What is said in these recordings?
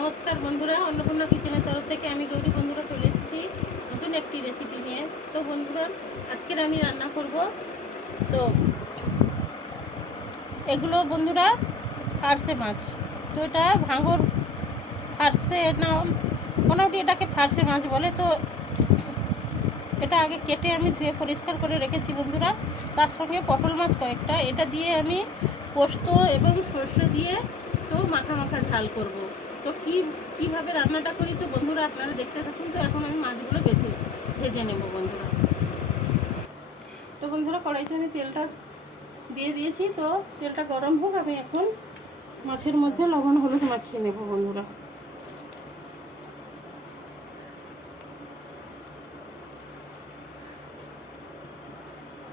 নমস্কার বন্ধুরা, অন্নপূর্ণা কিচেনের তরফ থেকে আমি গৌরী বন্ধুরা চলে এসেছি নতুন একটি রেসিপি নিয়ে। তো বন্ধুরা, আজকের আমি রান্না করব। তো এগুলো বন্ধুরা ফারসে মাছ। তো এটা ভাঙর ফারসে না, মোটামুটি এটাকে ফারসে মাছ বলে। তো এটা আগে কেটে আমি ধুয়ে পরিষ্কার করে রেখেছি বন্ধুরা। তার সঙ্গে পটল মাছ কয়েকটা, এটা দিয়ে আমি পোস্ত এবং সর্ষে দিয়ে তো মাখা মাখা ঝাল করব। তো কীভাবে রান্নাটা করি তো বন্ধুরা আপনারা দেখতে থাকুন। তো এখন আমি মাছগুলো ভেজে নেব বন্ধুরা। তো বন্ধুরা, কড়াইতে আমি তেলটা দিয়ে দিয়েছি। তো তেলটা গরম হোক, আমি এখন মাছের মধ্যে লবণ হলুদ মাখিয়ে নেব বন্ধুরা।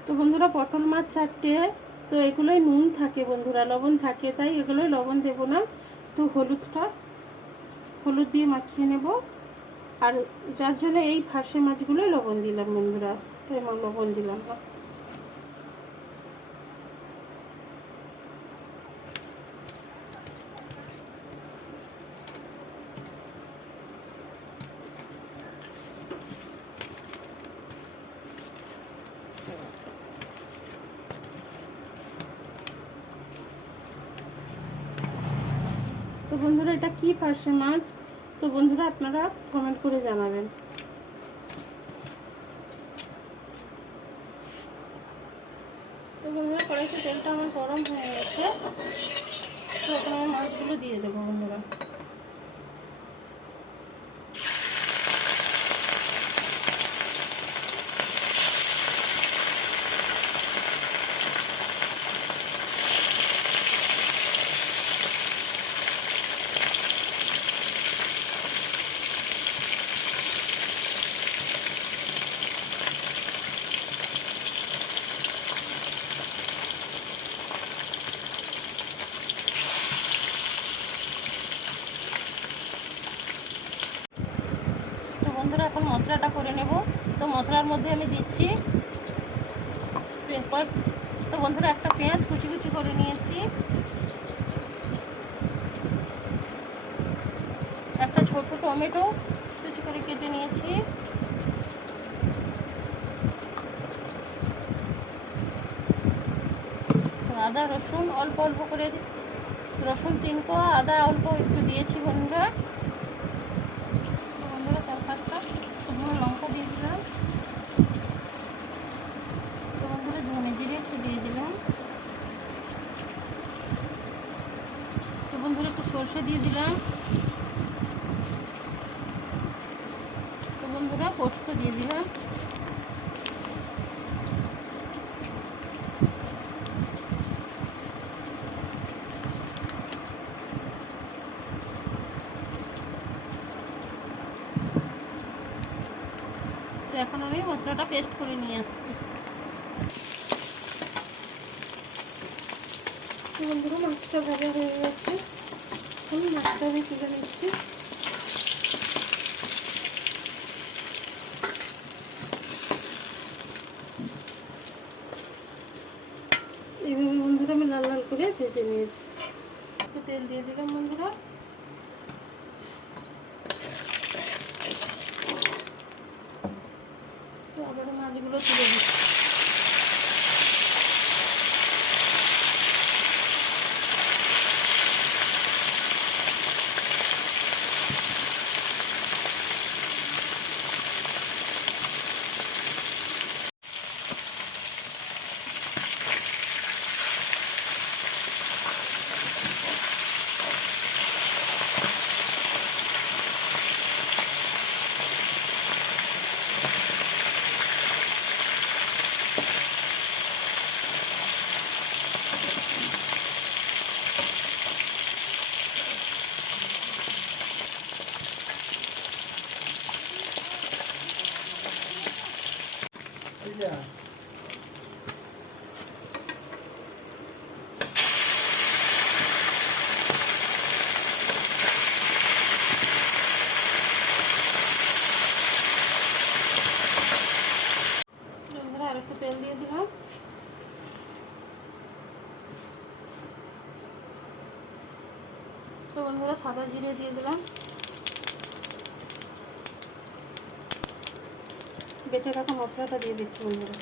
তো বন্ধুরা, পটল মাছ 4টে, তো এগুলোই নুন থাকে বন্ধুরা, লবণ থাকে, তাই এগুলোই লবণ দেব না। তো হলুদ দিয়ে মাখিয়ে নেব। আর যার জন্য এই ফারসে মাছগুলোই লবণ দিলাম বন্ধুরা, এবং লবণ দিলাম না। তো বন্ধুরা, এটা কি ফারসে মাছ? তো বন্ধুরা আপনারা কমেন্ট করে জানাবেন। তো বন্ধুরা, কড়াইতে তেলটা আমার গরম হয়ে গেছে। তো এখন আমি মাছগুলো দিয়ে দেবো বন্ধুরা। তো বন্ধুরা, এখন মশলাটা করে নেব। তো মশলার মধ্যে আমি দিচ্ছি তো বন্ধুরা, একটা পেঁয়াজ কুচি কুচি করে নিয়েছি, একটা ছোট টমেটো কুচি করে কেটে নিয়েছি, আদা রসুন অল্প অল্প করে, রসুন 3 কোয়া, আদা অল্প একটু দিয়েছি বন্ধুরা। বন্ধুরা, তার 5টা শুকনো লঙ্কা দিয়ে দিলাম। তো বন্ধুরা, ধনে জিরে একটু দিয়ে দিলাম। তো বন্ধুরা, একটু সর্ষে দিয়ে দিলাম। তো বন্ধুরা, পোস্ত দিয়ে দিলাম। তো এখন আমি মশলাটা পেস্ট করে নিয়ে আসছি। তো বন্ধুরা, মাছটা ভাজা হয়ে গেছে। আমি মাছটা আমি তুলে নিচ্ছি। এইভাবে বন্ধুরা আমি লাল লাল করে ভেজে নিয়েছি। তেল দিয়ে দিলাম বন্ধুরা। তো আবার মাছগুলো তুলে দিচ্ছি। আর একটু তেল দিয়ে দিলাম। তো বন্ধুরা সাদা জিরে দিয়ে দিলাম, বেটে রাখা মশলাটা দিয়ে দিচ্ছি বন্ধুরা।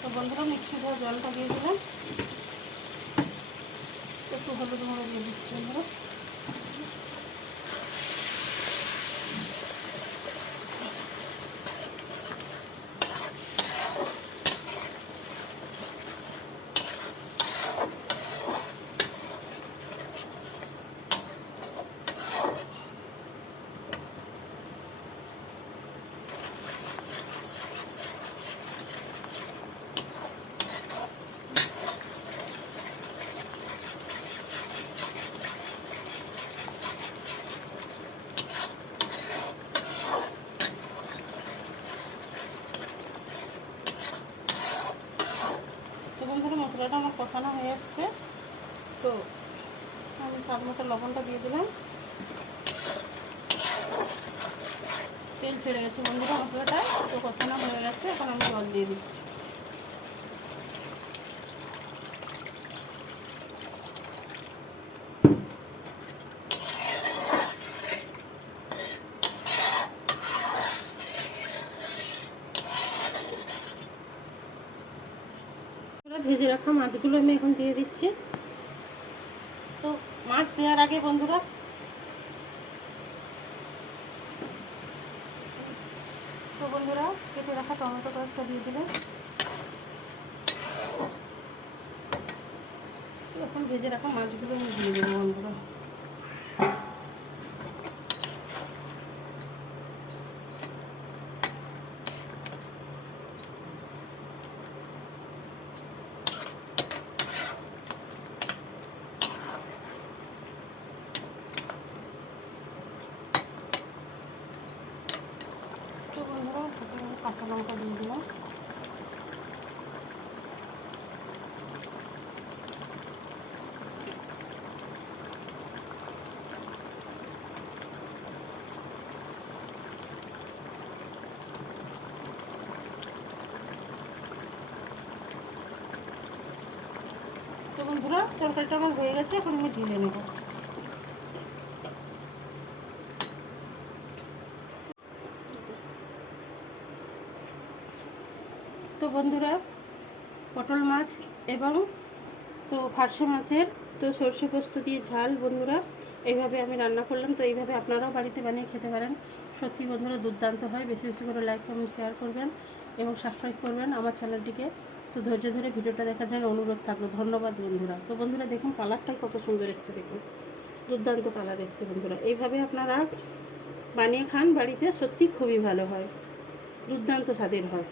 তো বন্ধুরা মিক্সি ধোয়া জলটা দিয়ে দিলাম, একটু হলুদ গুঁড়ো দিয়ে দিচ্ছি বন্ধুরা। তো বন্ধুরা মশলাটা আমার কষানো হয়ে যাচ্ছে, তো আমি স্বাদ মতো লবণটা দিয়ে দিলাম। তেল ছেড়ে গেছে বন্ধুরা মশলাটায়, তো কষানো হয়ে গেছে, এখন আমি জল দিয়ে দিচ্ছি। ভেজে রাখা মাছগুলো আমি এখন দিয়ে দিচ্ছি। তো মাছ দেওয়ার আগে বন্ধুরা কেটে রাখা টমেটো কয়েকটা দিয়ে দিলাম। এখন ভেজে রাখা মাছগুলো আমি দিয়ে দেবো বন্ধুরা। তো বন্ধুরা কাঁচা লঙ্কা দিয়ে দিলাম। তো বন্ধুরা তরকারিটা আমার হয়ে গেছে, এখন আমি ঢেলে নেব। তো বন্ধুরা পটল মাছ এবং তো ফারসা মাছের তো সরষে পোস্ত দিয়ে ঝাল বন্ধুরা এইভাবে আমি রান্না করলাম। তো এইভাবে আপনারাও বাড়িতে বানিয়ে খেতে পারেন। সত্যি বন্ধুরা দুর্দান্ত হয়। বেশি বেশি করে লাইক কমেন্ট শেয়ার করবেন এবং সাবস্ক্রাইব করবেন আমার চ্যানেলটিকে। তো ধৈর্য ধরে ভিডিওটা দেখার জন্য অনুরোধ থাকলো। ধন্যবাদ বন্ধুরা। তো বন্ধুরা দেখুন কালারটাই কত সুন্দর এসছে, দেখুন দুর্দান্ত কালার এসছে বন্ধুরা। এইভাবে আপনারা বানিয়ে খান বাড়িতে, সত্যি খুবই ভালো হয়, দুর্দান্ত স্বাদের হয়।